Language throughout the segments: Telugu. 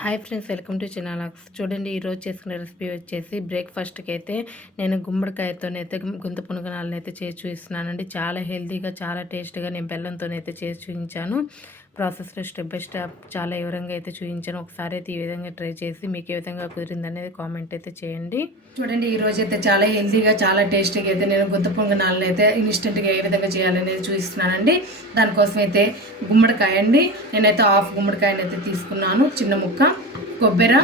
హాయ్ ఫ్రెండ్స్ వెల్కమ్ టు చిన్నాలాక్స్. చూడండి ఈరోజు చేసుకునే రెసిపీ వచ్చేసి బ్రేక్ఫాస్ట్కి అయితే నేను గుమ్మడికాయతోనైతే గుంత పునుగనాలను అయితే చేసి చూపిస్తున్నానండి. చాలా హెల్తీగా చాలా టేస్ట్గా నేను బెల్లంతోనైతే చేసి చూపించాను. ప్రాసెస్లో స్టెప్ బై స్టెప్ చాలా వివరంగా అయితే చూపించాను. ఒకసారి అయితే ఈ విధంగా ట్రై చేసి మీకు ఏ విధంగా కుదిరింది అనేది కామెంట్ అయితే చేయండి. చూడండి ఈ రోజు అయితే చాలా హెల్తీగా చాలా టేస్టీగా అయితే నేను గుత్త పొంగనాలను అయితే ఇన్స్టెంట్గా ఏ విధంగా చేయాలనేది చూపిస్తున్నానండి. దానికోసం అయితే గుమ్మడికాయ అండి. నేనైతే హాఫ్ గుమ్మడికాయని అయితే తీసుకున్నాను. చిన్న ముక్క కొబ్బరి.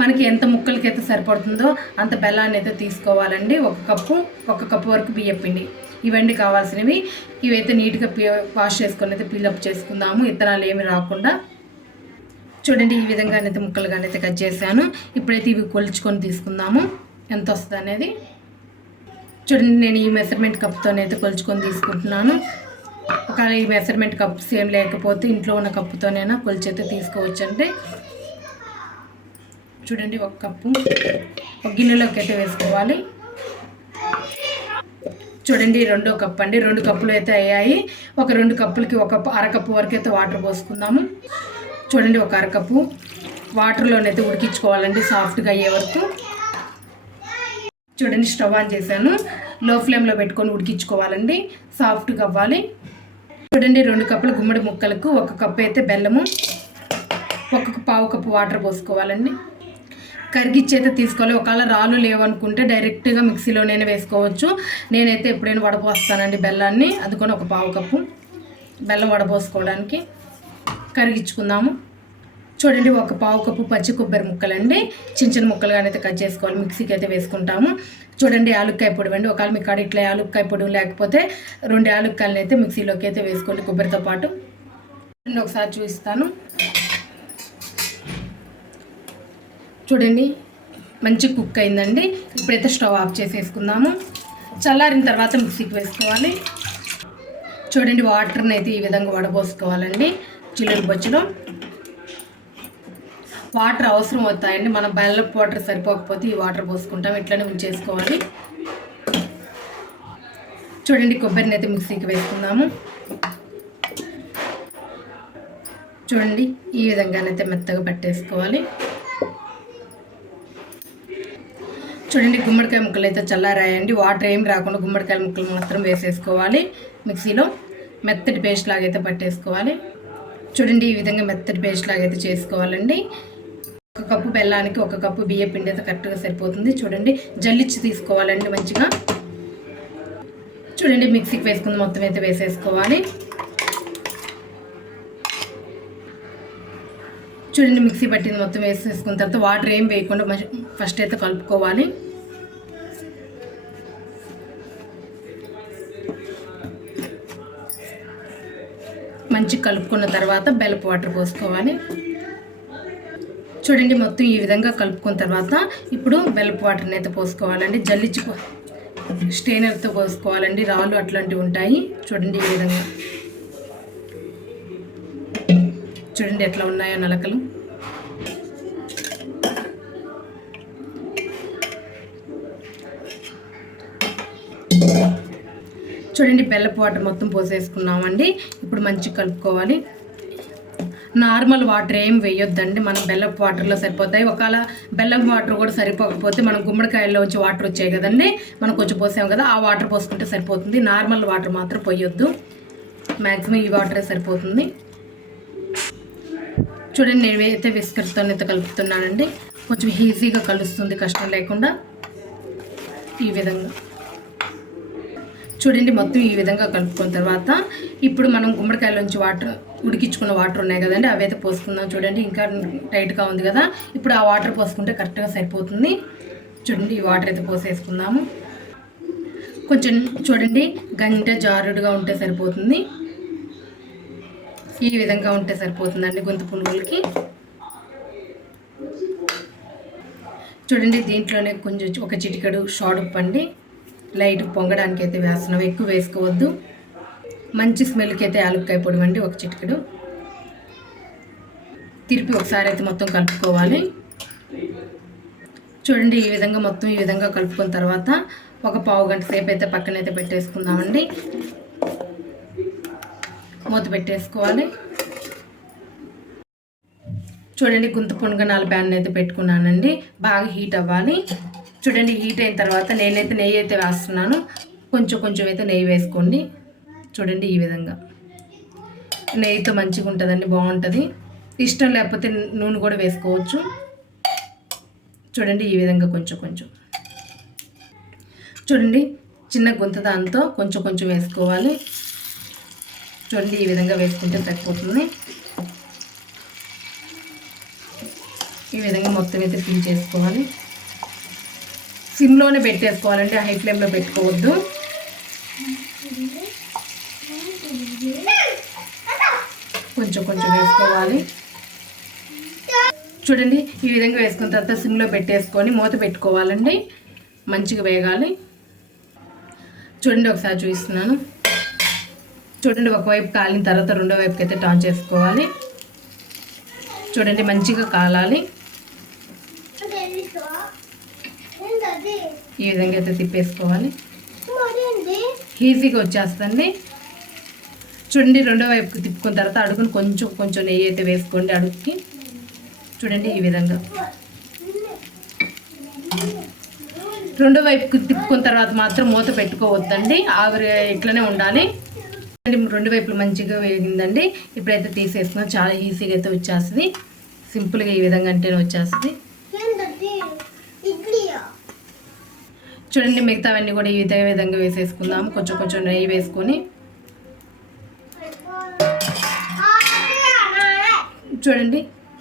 మనకి ఎంత ముక్కలకైతే సరిపడుతుందో అంత బెల్లాన్ని అయితే తీసుకోవాలండి. ఒక కప్పు ఒక కప్పు వరకు బియ్యం పిండి ఇవన్నీ కావాల్సినవి ఇవైతే నీట్గా పీ వాష్ చేసుకొని అయితే పీలప్ చేసుకుందాము. ఇత్తనాలు ఏమి రాకుండా. చూడండి ఈ విధంగానైతే ముక్కలుగానైతే కట్ చేశాను. ఇప్పుడైతే ఇవి కొలుచుకొని తీసుకుందాము. ఎంత వస్తుంది అనేది. చూడండి నేను ఈ మెజర్మెంట్ కప్తోనైతే కొలుచుకొని తీసుకుంటున్నాను. ఒకవేళ ఈ మెజర్మెంట్ కప్ సేమ్ లేకపోతే ఇంట్లో ఉన్న కప్పుతోనైనా కొలిచైతే తీసుకోవచ్చు అంటే. చూడండి ఒక కప్పు. ఒక గిన్నెలోకి అయితే వేసుకోవాలి. చూడండి రెండో కప్పు అండి. రెండు కప్పులు అయితే అయ్యాయి. ఒక రెండు కప్పులకి ఒక అరకప్పు వరకు అయితే వాటర్ పోసుకుందాము. చూడండి ఒక అరకప్పు వాటర్లోనైతే ఉడికించుకోవాలండి సాఫ్ట్గా అయ్యే వరకు. చూడండి స్టవ్ ఆన్ చేశాను. లో ఫ్లేమ్లో పెట్టుకొని ఉడికించుకోవాలండి. సాఫ్ట్గా అవ్వాలి. చూడండి రెండు కప్పులు గుమ్మడి ముక్కలకు ఒక కప్పు అయితే బెల్లము. ఒక పావు కప్పు వాటర్ పోసుకోవాలండి. కరిగిచ్చేత తీసుకోవాలి. ఒకవేళ రాళ్ళు లేవనుకుంటే డైరెక్ట్గా మిక్సీలోనే వేసుకోవచ్చు. నేనైతే ఎప్పుడైనా వడపోస్తానండి బెల్లాన్ని. అది కూడా ఒక పావు కప్పు బెల్లం వడపోసుకోవడానికి కరిగించుకుందాము. చూడండి ఒక పావు కప్పు పచ్చి కొబ్బరి ముక్కలండి. చిన్న చిన్న ముక్కలుగానైతే కట్ చేసుకోవాలి. మిక్సీకి అయితే వేసుకుంటాము. చూడండి యాలుక్కాయ పొడి అండి. ఒకవేళ మీ కాడ ఇట్లా యాలుక్కాయ పొడి లేకపోతే రెండు యాలుక్కాయలను అయితే మిక్సీలోకి అయితే వేసుకోండి కొబ్బరితో పాటు. ఒకసారి చూపిస్తాను. చూడండి మంచి కుక్ అయిందండి. ఇప్పుడైతే స్టవ్ ఆఫ్ చేసేసుకుందాము. చల్లారిన తర్వాత మిక్సీకి వేసుకోవాలి. చూడండి వాటర్ని అయితే ఈ విధంగా వడపోసుకోవాలండి చిల్లులు బొచ్చులో వాటర్ అవసరం అవుతాయండి. మనం బెల్లపు వాటర్ సరిపోకపోతే ఈ వాటర్ పోసుకుంటాం. ఇట్లనే ఉంచేసుకోవాలి. చూడండి కొబ్బరిని అయితే మిక్సీకి వేసుకుందాము. చూడండి ఈ విధంగానైతే మెత్తగా పట్టేసుకోవాలి. చూడండి గుమ్మడికాయ ముక్కలు అయితే చల్లారాయండి. వాటర్ ఏం రాకుండా గుమ్మడికాయ ముక్కలు మాత్రం వేసేసుకోవాలి. మిక్సీలో మెత్తటి పేస్ట్ లాగైతే పట్టేసుకోవాలి. చూడండి ఈ విధంగా మెత్తటి పేస్ట్ లాగైతే చేసుకోవాలండి. ఒక కప్పు బెల్లానికి ఒక కప్పు బియ్య పిండి అయితే కరెక్ట్గా సరిపోతుంది. చూడండి జల్లిచ్చి తీసుకోవాలండి మంచిగా. చూడండి మిక్సీకి వేసుకుంది మొత్తం అయితే వేసేసుకోవాలి. చూడండి మిక్సీ పట్టింది మొత్తం వేసేసుకున్న తర్వాత వాటర్ ఏం వేయకుండా ఫస్ట్ అయితే కలుపుకోవాలి. మంచి కలుపుకున్న తర్వాత బెల్లపు వాటర్ పోసుకోవాలి. చూడండి మొత్తం ఈ విధంగా కలుపుకున్న తర్వాత ఇప్పుడు బెల్లపు వాటర్ని అయితే పోసుకోవాలండి. జల్లించి స్టెయినర్తో పోసుకోవాలండి. రాళ్ళు అట్లాంటివి ఉంటాయి. చూడండి ఈ విధంగా. చూడండి ఎట్లా ఉన్నాయో నలకలు. చూడండి బెల్లపు వాటర్ మొత్తం పోసేసుకున్నామండి. ఇప్పుడు మంచిగా కలుపుకోవాలి. నార్మల్ వాటర్ ఏం వేయొద్దండి. మనం బెల్లపు వాటర్లో సరిపోతాయి. ఒకవేళ బెల్లం వాటర్ కూడా సరిపోకపోతే మనం గుమ్మడికాయల్లో వచ్చి వాటర్ వచ్చాయి కదండి. మనం కొంచెం పోసాం కదా ఆ వాటర్ పోసుకుంటే సరిపోతుంది. నార్మల్ వాటర్ మాత్రం పోయొద్దు. మ్యాక్సిమం ఈ వాటరే సరిపోతుంది. చూడండి నేను అయితే విస్కర్తో అయితే కలుపుతున్నానండి. కొంచెం ఈజీగా కలుస్తుంది కష్టం లేకుండా ఈ విధంగా. చూడండి మొత్తం ఈ విధంగా కలుపుకున్న తర్వాత ఇప్పుడు మనం గుమ్మడికాయలోంచి వాటర్ ఉడికించుకున్న వాటర్ ఉన్నాయి కదండి అవి అయితే పోసుకుందాం చూడండి. ఇంకా టైట్గా ఉంది కదా ఇప్పుడు ఆ వాటర్ పోసుకుంటే కరెక్ట్గా సరిపోతుంది. చూడండి ఈ వాటర్ అయితే పోసేసుకుందాము. కొంచెం చూడండి గంట జారుడుగా ఉంటే సరిపోతుంది. ఈ విధంగా ఉంటే సరిపోతుందండి గొంతు పునుగులకి. చూడండి దీంట్లోనే కొంచెం ఒక చిటికడు షార్ట్ పండి లైట్ పొంగడానికి అయితే వేస్తున్నాం. ఎక్కువ వేసుకోవద్దు. మంచి స్మెల్కి అయితే ఆలుక్కాయ పొడి అండి ఒక చిటికెడు. తిరిపి ఒకసారి అయితే మొత్తం కలుపుకోవాలి. చూడండి ఈ విధంగా మొత్తం ఈ విధంగా కలుపుకున్న తర్వాత ఒక పావు గంట సేపు అయితే పక్కనైతే పెట్టేసుకుందామండి. మూత పెట్టేసుకోవాలి. చూడండి గుంత పునుగనాల ప్యాన్ అయితే పెట్టుకున్నానండి. బాగా హీట్ అవ్వాలి. చూడండి హీట్ అయిన తర్వాత నేనైతే నెయ్యి అయితే వేస్తున్నాను. కొంచెం కొంచెం అయితే నెయ్యి వేసుకోండి. చూడండి ఈ విధంగా. నెయ్యితో మంచిగా ఉంటుందండి బాగుంటుంది. ఇష్టం లేకపోతే నూనె కూడా వేసుకోవచ్చు. చూడండి ఈ విధంగా కొంచెం కొంచెం. చూడండి చిన్న గుంత దాంతో కొంచెం కొంచెం వేసుకోవాలి. చూడండి ఈ విధంగా వేసుకుంటే సరిపోతుంది. ఈ విధంగా మొత్తం అయితే ఫిల్ చేసుకోవాలి. సిమ్లోనే పెట్టేసుకోవాలంటే హై ఫ్లేమ్లో పెట్టుకోవద్దు. కొంచెం కొంచెం వేసుకోవాలి. చూడండి ఈ విధంగా వేసుకున్న తర్వాత సిమ్లో పెట్టేసుకొని మూత పెట్టుకోవాలండి. మంచిగా వేగాలి. చూడండి ఒకసారి చూపిస్తున్నాను. చూడండి ఒకవైపు కాలిన తర్వాత రెండో వైపుకి అయితే టర్న్ చేసుకోవాలి. చూడండి మంచిగా కాలాలి. ఈ విధంగా అయితే తిప్పేసుకోవాలి. ఈజీగా వచ్చేస్తుంది చూడండి రెండో వైపుకి తిప్పుకున్న తర్వాత అడుగుని కొంచెం కొంచెం నెయ్యి అయితే వేసుకోండి అడుగుకి. చూడండి ఈ విధంగా. రెండో వైపుకి తిప్పుకున్న తర్వాత మాత్రం మూత పెట్టుకోవద్దండి. ఆవిరి ఇట్లనే ఉండాలి. రెండు వైపులు మంచిగా వేగిందండి. ఇప్పుడైతే తీసేస్తున్నాం. చాలా ఈజీగా అయితే వచ్చేస్తుంది. సింపుల్గా ఈ విధంగా అంటేనే వచ్చేస్తుంది. చూడండి మిగతావన్నీ కూడా ఈ విధంగా విధంగా వేసేసుకుందాము కొంచెం కొంచెం నెయ్యి వేసుకొని. చూడండి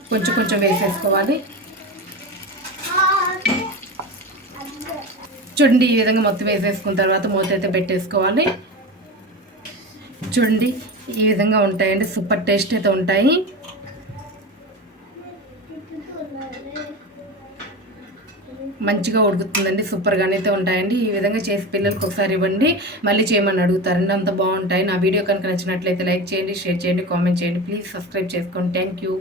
కొంచెం కొంచెం వేసేసుకోవాలి. చూడండి ఈ విధంగా మొత్తం వేసేసుకున్న తర్వాత మూత అయితే పెట్టేసుకోవాలి. చూడండి ఈ విధంగా ఉంటాయండి. సూపర్ టేస్ట్ అయితే ఉంటాయి. మంచిగా ఉడుకుతుందండి సూపర్గానే అయితే ఉంటాయండి. ఈ విధంగా చేసి పిల్లలకి ఒకసారి ఇవ్వండి. మళ్ళీ చేయమని అడుగుతారండి. అంత బాగుంటాయి. నా వీడియో కనుక నచ్చినట్లయితే లైక్ చేయండి షేర్ చేయండి కామెంట్ చేయండి. ప్లీజ్ సబ్స్క్రైబ్ చేసుకోండి థ్యాంక్ యూ.